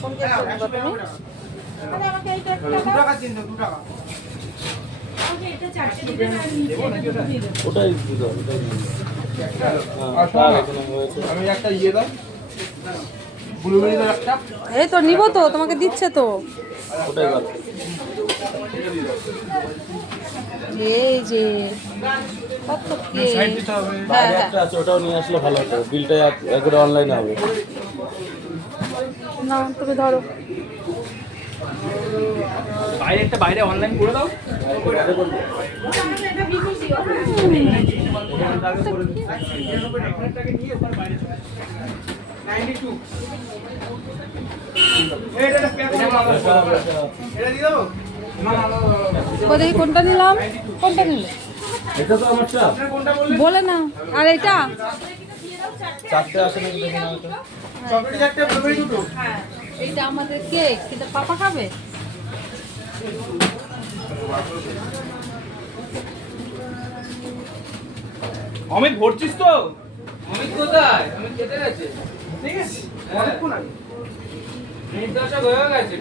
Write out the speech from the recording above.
কোন কেকটা নিবা তুমি? মানে আমাকে এইটা একটা 2 টাকা দিন তো 2 টাকা। ওকে এটা 4টে দিবেন আর নিচে এটা দুটো দিয়ে দেবেন। ওটাই দিতে হবে, ওটাই নিয়ে আমি একটা ইয়ে দাও ব্লুবেরি দাও একটা। এই তো নিব তো, তোমাকে দিচ্ছে তো। ওটাই ভালো। এই যে কত কেক। সাইড দিতে হবে। হ্যাঁ বাইরে হ্যাঁ একটা আছে, ওটাও নিয়ে আসলে ভালো হতো। বিলটা একবারে অনলাইনে হবে। না তুমি ধরো। বাইরে অনলাইন করে দাও। দেখি কোনটা নিলাম, কোনটা নিলে এটা তো আমারটা। বলে না। আর এটা 4টে আসে নাকি দেখি না ওটা। চকলেট চারটে ব্লুবেরি দুটো। হ্যাঁ এইটা আমাদের কেক, কিন্তু পাপা খাবে। অমিত ভরছিস তো? অমিত কোথায়? অমিত কেটে গেছে। ঠিক আছে। অনেকক্ষণ আগে। মিনিট 10 হয়ে গেছে।